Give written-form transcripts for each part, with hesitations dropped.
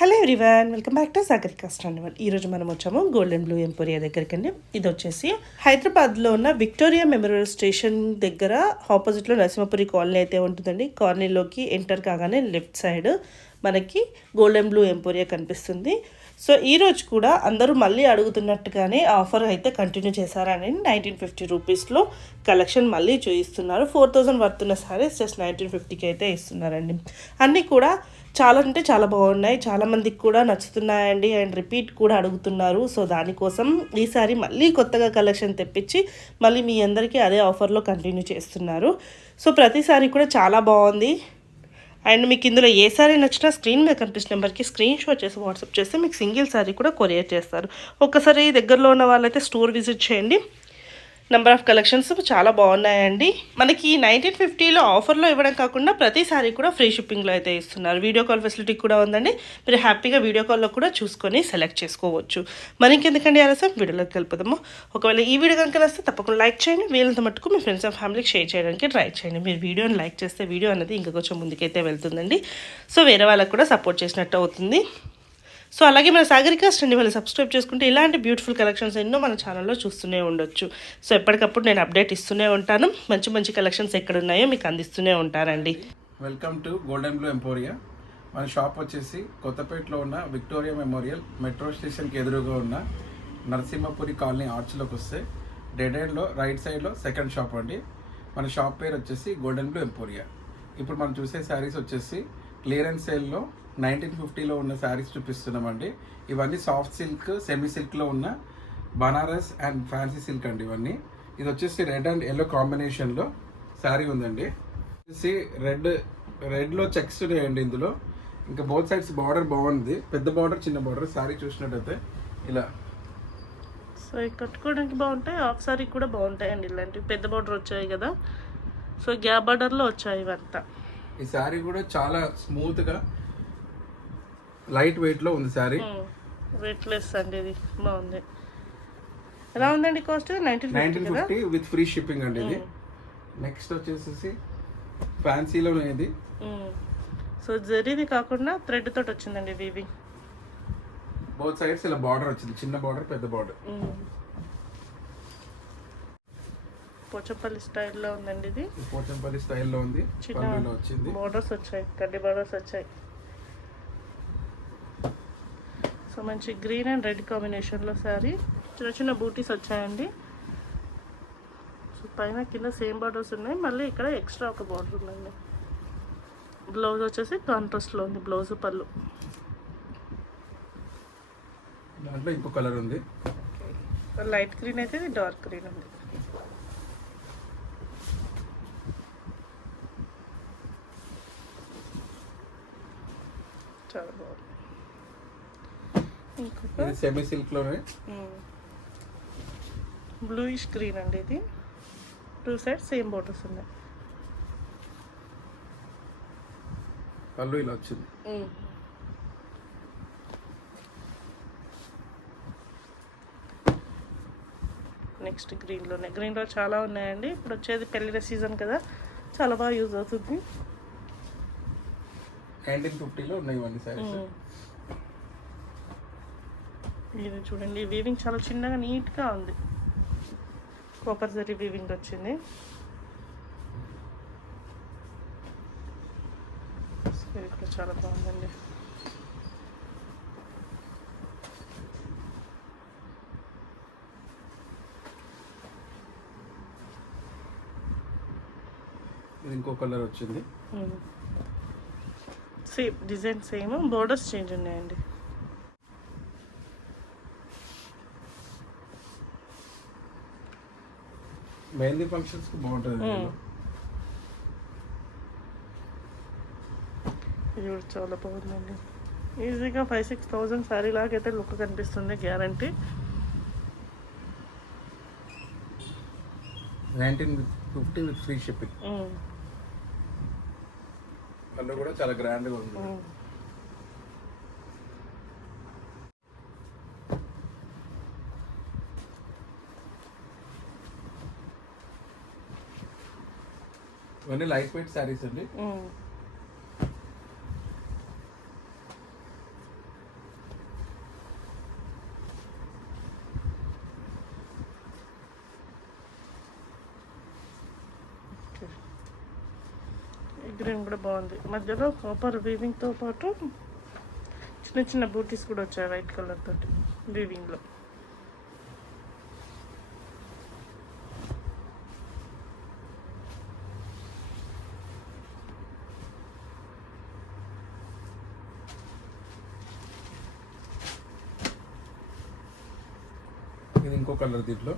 Hello everyone, welcome back to Sagarika stand. ఈరోజు మనం వచ్చాము గోల్డెన్ బ్లూ ఎంపోరియా దగ్గరికి అండి. ఇది వచ్చేసి హైదరాబాద్లో ఉన్న విక్టోరియా మెమోరియల్ స్టేషన్ దగ్గర ఆపోజిట్లో నరసింహపురి కాలనీ అయితే ఉంటుందండి. కాలనీలోకి ఎంటర్ కాగానే లెఫ్ట్ సైడ్ మనకి గోల్డెన్ బ్లూ ఎంపోరియా కనిపిస్తుంది. సో ఈరోజు కూడా అందరూ మళ్ళీ అడుగుతున్నట్టుగానే ఆఫర్ అయితే కంటిన్యూ చేశారని 1950 రూపీస్లో కలెక్షన్ మళ్ళీ చూపిస్తున్నారు. 4000 వర్తున్న సారీస్ జస్ట్ 1950కి అయితే ఇస్తున్నారండి. అన్నీ కూడా చాలా అంటే చాలా బాగున్నాయి, చాలామందికి కూడా నచ్చుతున్నాయండి అండ్ రిపీట్ కూడా అడుగుతున్నారు. సో దానికోసం ఈసారి మళ్ళీ కొత్తగా కలెక్షన్ తెప్పించి మళ్ళీ మీ అందరికీ అదే ఆఫర్లో కంటిన్యూ చేస్తున్నారు. సో ప్రతిసారి కూడా చాలా బాగుంది. అండ్ మీకు ఇందులో ఏ సారీ నచ్చినా స్క్రీన్ మీద కనిపిస్తున్న నెంబర్కి స్క్రీన్ షాట్ చేసి వాట్సాప్ చేస్తే మీకు సింగిల్ సారీ కూడా కొరియర్ చేస్తారు. ఒక్కసారి దగ్గరలో ఉన్న వాళ్ళైతే స్టోర్ విజిట్ చేయండి. నెంబర్ ఆఫ్ కలెక్షన్స్ చాలా బాగున్నాయండి. మనకి 1950లో ఆఫర్లో ఇవ్వడం కాకుండా ప్రతిసారి కూడా ఫ్రీ షిప్పింగ్లో అయితే ఇస్తున్నారు. వీడియో కాల్ ఫెసిలిటీ కూడా ఉందండి. మీరు హ్యాపీగా వీడియో కాల్లో కూడా చూసుకొని సెలెక్ట్ చేసుకోవచ్చు. మరి ఇంకెందుకండి ఆలస్యం, వీడియోలోకి వెళ్ళిపోదాము. ఒకవేళ ఈ వీడియో కనుక నచ్చితే తప్పకుండా లైక్ చేయండి. వీళ్ళంత మట్టుకు మీ ఫ్రెండ్స్ అండ్ ఫ్యామిలీకి షేర్ చేయడానికి ట్రై చేయండి. మీరు వీడియోని లైక్ చేస్తే వీడియో అనేది ఇంకా కొంచెం ముందుకైతే వెళ్తుందండి. సో వేరే వాళ్ళకి కూడా సపోర్ట్ చేసినట్టు అవుతుంది. సో అలాగే మన సాగరికా స్టాండ్ వాళ్ళు సబ్స్క్రైబ్ చేసుకుంటే ఇలాంటి బ్యూటిఫుల్ కలెక్షన్స్ ఎన్నో మన ఛానల్లో చూస్తూనే ఉండొచ్చు. సో ఎప్పటికప్పుడు నేను అప్డేట్ ఇస్తూనే ఉంటాను. మంచి మంచి కలెక్షన్స్ ఎక్కడున్నాయో మీకు అందిస్తూనే ఉంటారండి. Welcome to golden blue emporia. మన షాప్ వచ్చేసి కొత్తపేటలో ఉన్న విక్టోరియా మెమోరియల్ మెట్రో స్టేషన్కి ఎదురుగా ఉన్న నరసింహపురి కాలనీ ఆర్చ్లోకి వస్తే డెడ్ ఎండ్లో రైట్ సైడ్లో సెకండ్ షాప్ అండి. మన షాప్ పేరు వచ్చేసి గోల్డెన్ బ్లూ ఎంపోరియా. ఇప్పుడు మనం చూసే శారీస్ వచ్చేసి క్లియరెన్స్ సేల్లో 1950లో ఉన్న శారీస్ చూపిస్తున్నామండి. ఇవన్నీ సాఫ్ట్ సిల్క్, సెమీ సిల్క్లో ఉన్న బనారస్ అండ్ ఫ్యాన్సీ సిల్క్ అండి ఇవన్నీ. ఇది వచ్చేసి రెడ్ అండ్ ఎల్లో కాంబినేషన్లో శారీ ఉందండి. వచ్చేసి రెడ్లో చెక్స్ ఉన్నాయండి ఇందులో. ఇంకా బోత్ సైడ్స్ బార్డర్ బాగుంది, పెద్ద బార్డర్ చిన్న బార్డర్. శారీ చూసినట్టయితే ఇలా సో కట్టుకోవడానికి బాగుంటాయి, హాఫ్ సారీ కూడా బాగుంటాయండి. ఇలాంటివి పెద్ద బార్డర్ వచ్చాయి కదా, సో గ్యాప్ బార్డర్లో వచ్చాయి ఇవంతా. ఈ శారీ కూడా చాలా స్మూత్గా లైట్ వెయిట్లో ఉంది శారీ. వెయిట్లెస్ అండి, ఇది బాగుంది. ఎలా ఉందండి కాస్ట్? 1950 విత్ ఫ్రీ షిప్పింగ్ అండి ఇది. నెక్స్ట్ వచ్చేసి ఫ్యాన్సీలో ఇది. సో జరీది కాకుండా థ్రెడ్ తోటి వచ్చిందండి వీవింగ్. బోత్ సైడ్స్ ఇలా బార్డర్ వచ్చింది, చిన్న బార్డర్ పెద్ద బార్డర్. పోచంపల్లి స్టైల్లో ఉందండి ఇది. పోచంపల్లి స్టైల్లో ఉంది, పళ్ళులో వచ్చింది. బార్డర్స్ వచ్చాయి, కడ్డీ బార్డర్స్ వచ్చాయి. సో మంచి గ్రీన్ అండ్ రెడ్ కాంబినేషన్లో శారీ. చిన్న చిన్న బూటీస్ వచ్చాయండి. సో పైన కింద సేమ్ బార్డర్స్ ఉన్నాయి, మళ్ళీ ఇక్కడ ఎక్స్ట్రా ఒక బార్డర్ ఉందండి. బ్లౌజ్ వచ్చేసి కాంట్రాస్ట్లో ఉంది, బ్లౌజ్ పళ్ళు. దాంట్లో ఇంకో కలర్ ఉంది, లైట్ గ్రీన్ అయితే ఇది డార్క్ గ్రీన్ ఉంది. చాలా బాగుంది. ఇది సెమీ సిల్క్ లోనే బ్లూయిష్ గ్రీన్ అండి ఇది. టూ సైడ్ సేమ్ బోర్డర్స్ ఉన్నాయి. పళ్ళు ఇలా వచ్చింది. నెక్స్ట్ గ్రీన్లో చాలా ఉన్నాయండి. ఇప్పుడు వచ్చేది పెళ్ళిళ్ళ సీజన్ కదా, చాలా బాగా యూజ్ అవుతుంది. 1950లో ఉన్నాయి ఇవన్నీ సారీస్. ఇది చూడండి, వీవింగ్ చాలా చిన్నగా నీట్గా ఉంది. కాపర్ జరీ వీవింగ్ వచ్చింది. ఇక్కడ చాలా బాగుందండి. ఇది ఇంకో కలర్ వచ్చింది. Same design same, borders change ఉన్నాయండి. మెహందీ ఫంక్షన్స్ కి బాగుంటుంది. ఇది కూడా చాలా బాగుందండి. ఈజీగా 5,000-6,000 శారీ లాగైతే లుక్ కనిపిస్తుంది, గ్యారంటీ. 1950 with free shipping. పళ్ళు కూడా చాలా గ్రాండ్గా ఉంది. ఇవన్నీ లైట్ వెయిట్ శారీస్ అండి. గ్రీన్ కూడా బాగుంది. మధ్యలో కాపర్ వీవింగ్తో పాటు చిన్న చిన్న బూటీస్ కూడా వచ్చాయి వైట్ కలర్ తోటి వీవింగ్లో. ఇది ఇంకో కలర్ దీంట్లో.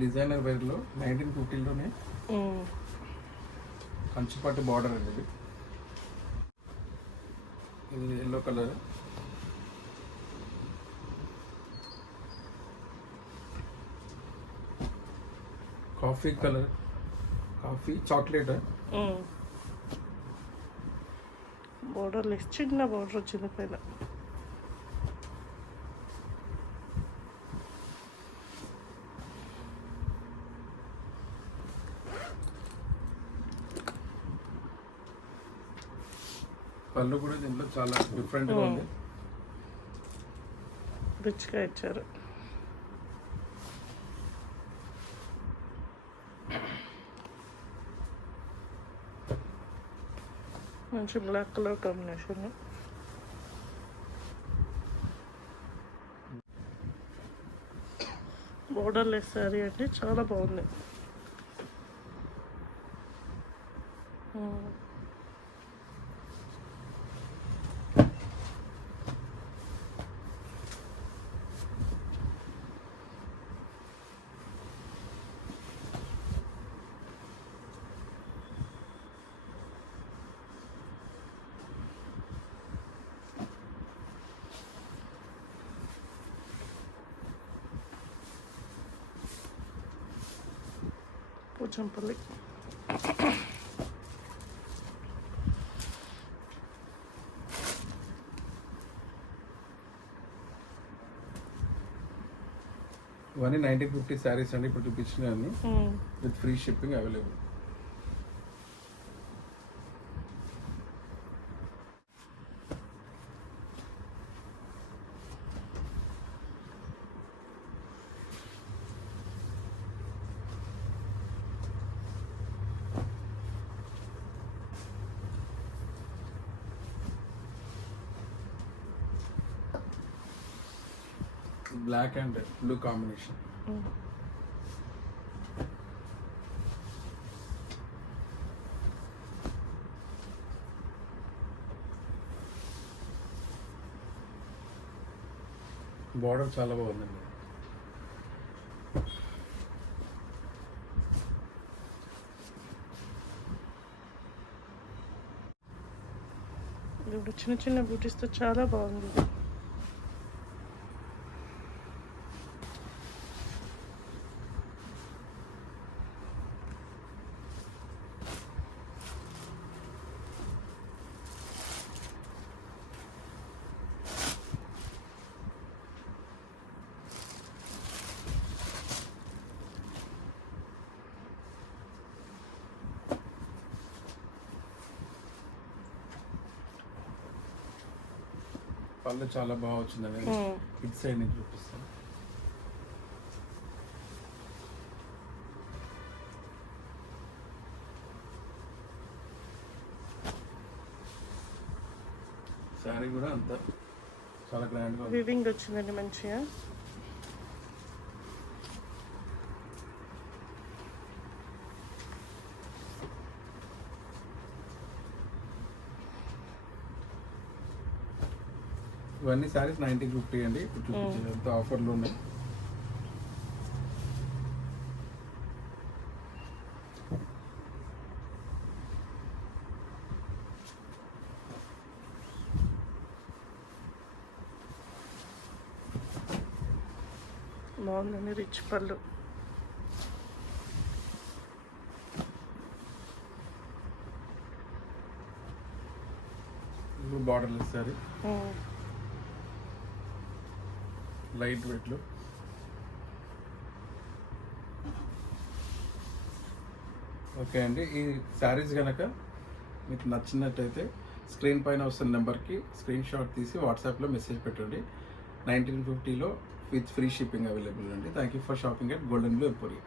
డిజైనర్ వేర్లో 1950లోనే కంచిపట్టు బార్డర్ అనేది. ఇది yellow colour. Coffee colour, coffee chocolate. Border less చిన్న బోర్డర్ వచ్చింది పైన. పళ్ళు కూడా దీంట్లో చాలా డిఫరెంట్గా ఉంది. రిచ్గా ఇచ్చారు. మంచి black colour combination. Border sari అంటే చాలా బాగుంది. పోచంపల్లి. ఇవన్నీ 1950 శారీస్ అండి ఇప్పుడు చూపించినవన్నీ with free shipping available. Black and blue combination. Border చాలా బాగుందండి. ఇప్పుడు చిన్న చిన్న బూటీస్తో చాలా బాగుంది. పళ్ళు చాలా బాగా వచ్చిందండి. ఇటు సైడ్ నుంచి చూపిస్తాను. శారీ కూడా అంతా చాలా గ్రాండ్గా ఉంది. వీవింగ్ వచ్చిందండి మంచిగా. ఇవన్నీ శారీస్ 1950 అండి. ఇప్పుడు చూపించేంత ఆఫర్లు ఉన్నాయి. బాగుందండి రిచ్ పళ్ళు. బార్డర్లెస్ సారీ, లైట్ వెయిట్లో. ఓకే అండి, ఈ శారీస్ కనుక మీకు నచ్చినట్టయితే స్క్రీన్ పైన వస్తున్న నెంబర్కి స్క్రీన్ షాట్ తీసి వాట్సాప్లో మెసేజ్ పెట్టండి. 1950లో విత్ ఫ్రీ షిప్పింగ్ అవైలబుల్ అండి. Thank you for shopping at golden blue emporia.